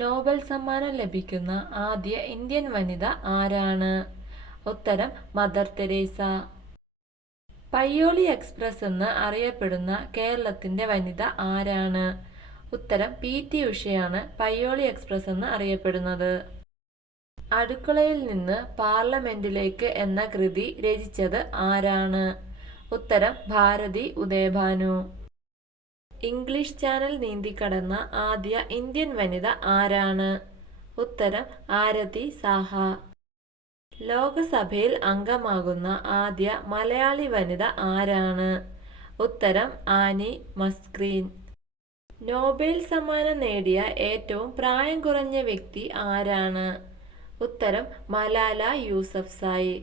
Nobel സമ്മാനം ലഭിക്കുന്ന ആദ്യ ഇന്ത്യൻ വനിത ആരാണ്? ഉത്തരം മദർ തെരേസ. പയ്യോളി എക്സ്പ്രസ് എന്ന് അറിയപ്പെടുന്ന കേരളത്തിന്റെ വനിത ആരാണ്? ഉത്തരം പി ടി ഉഷയാണ് പയ്യോളി എക്സ്പ്രസ് എന്ന് അറിയപ്പെടുന്നത്. അടുക്കളയിൽ നിന്ന് പാർലമെന്റിലേക്ക് എന്ന കൃതി രചിച്ചത് ആരാണ്? ഉത്തരം ഭാരതി ഉദയഭാനു. ഇംഗ്ലീഷ് ചാനൽ നീന്തിക്കടന്ന ആദ്യ ഇന്ത്യൻ വനിത ആരാണ്? ഉത്തരം ആരതി സാഹ. ലോകസഭയിൽ അംഗമാകുന്ന ആദ്യ മലയാളി വനിത ആരാണ്? ഉത്തരം ആനി മസ്ക്രീൻ. നോബൽ സമ്മാനം നേടിയ ഏറ്റവും പ്രായം കുറഞ്ഞ വ്യക്തി ആരാണ്? ഉത്തരം മലാല യൂസഫ്സായി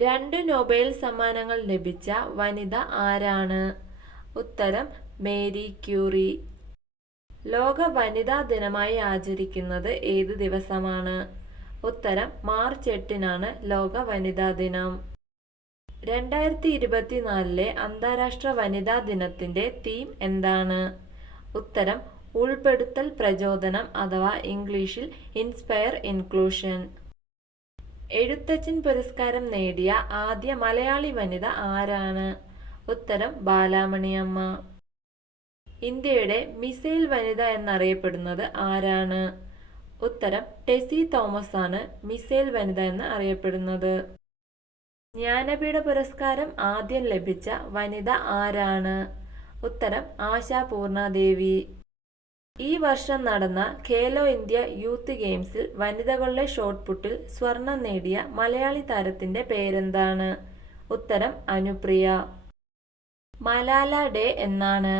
രണ്ട് നോബേൽ സമ്മാനങ്ങൾ ലഭിച്ച വനിത ആരാണ്? ഉത്തരം മേരി ക്യൂറി. ലോക വനിതാ ദിനമായി ആചരിക്കുന്നത് ഏത് ദിവസമാണ്? ഉത്തരം മാർച്ച് എട്ടിനാണ് ലോക വനിതാ ദിനം. രണ്ടായിരത്തി ഇരുപത്തിനാലിലെ അന്താരാഷ്ട്ര വനിതാ ദിനത്തിന്റെ തീം എന്താണ്? ഉത്തരം ഉൾപ്പെടുത്തൽ പ്രചോദനം അഥവാ ഇംഗ്ലീഷിൽ ഇൻസ്പയർ ഇൻക്ലൂഷൻ. എഴുത്തച്ഛൻ പുരസ്കാരം നേടിയ ആദ്യ മലയാളി വനിത ആരാണ്? ഉത്തരം ബാലാമണിയമ്മ. ഇന്ത്യയുടെ മിസൈൽ വനിത എന്നറിയപ്പെടുന്നത് ആരാണ്? ഉത്തരം ടെസി തോമസ് ആണ് മിസൈൽ വനിത എന്ന് അറിയപ്പെടുന്നത്. ജ്ഞാനപീഠ പുരസ്കാരം ആദ്യം ലഭിച്ച വനിത ആരാണ്? ഉത്തരം ആശാ പൂർണാദേവി. ഈ വർഷം നടന്ന ഖേലോ ഇന്ത്യ യൂത്ത് ഗെയിംസിൽ വനിതകളുടെ ഷോട്ട് പുട്ടിൽ സ്വർണം നേടിയ മലയാളി താരത്തിന്റെ പേരെന്താണ്? ഉത്തരം അനുപ്രിയ. മലാല ഡേ എന്നാണ്.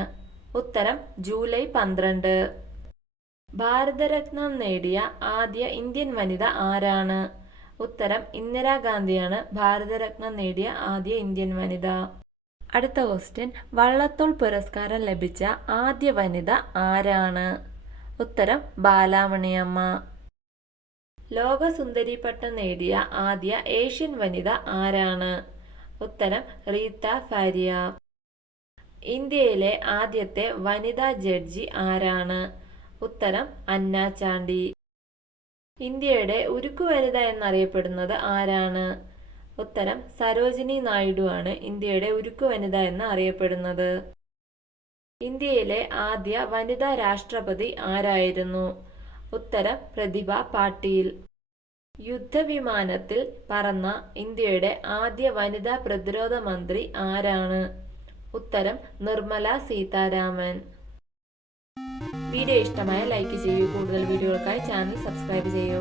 ഉത്തരം ജൂലൈ പന്ത്രണ്ട്. ഭാരതരത്നം നേടിയ ആദ്യ ഇന്ത്യൻ വനിത ആരാണ്? ഉത്തരം ഇന്ദിരാഗാന്ധിയാണ് ഭാരതരത്നം നേടിയ ആദ്യ ഇന്ത്യൻ വനിത. അടുത്ത ക്വസ്റ്റ്യൻ വള്ളത്തോൾ പുരസ്കാരം ലഭിച്ച ആദ്യ വനിത ആരാണ്? ഉത്തരം ബാലാമണിയമ്മ. ലോകസുന്ദരി പട്ടം നേടിയ ആദ്യ ഏഷ്യൻ വനിത ആരാണ്? ഉത്തരം റീത്ത ഫാരിയ. ഇന്ത്യയിലെ ആദ്യത്തെ വനിതാ ജഡ്ജി ആരാണ്? ഉത്തരം അന്ന ചാണ്ടി. ഇന്ത്യയുടെ ഉരുക്കു വനിത എന്നറിയപ്പെടുന്നത് ആരാണ്? ഉത്തരം സരോജിനി നായിഡു ആണ് ഇന്ത്യയുടെ ഉരുക്കു വനിത എന്ന് അറിയപ്പെടുന്നത്. ഇന്ത്യയിലെ ആദ്യ വനിതാ രാഷ്ട്രപതി ആരായിരുന്നു? ഉത്തരം പ്രതിഭ പാട്ടീൽ. യുദ്ധവിമാനത്തിൽ പറന്ന ഇന്ത്യയുടെ ആദ്യ വനിതാ പ്രതിരോധ മന്ത്രി ആരാണ്? ഉത്തരം നിർമ്മല സീതാരാമൻ. വീഡിയോ ഇഷ്ടമായ ലൈക്ക് ചെയ്യൂ കൂടുതൽ വീഡിയോകൾക്കായി ചാനൽ സബ്സ്ക്രൈബ് ചെയ്യൂ.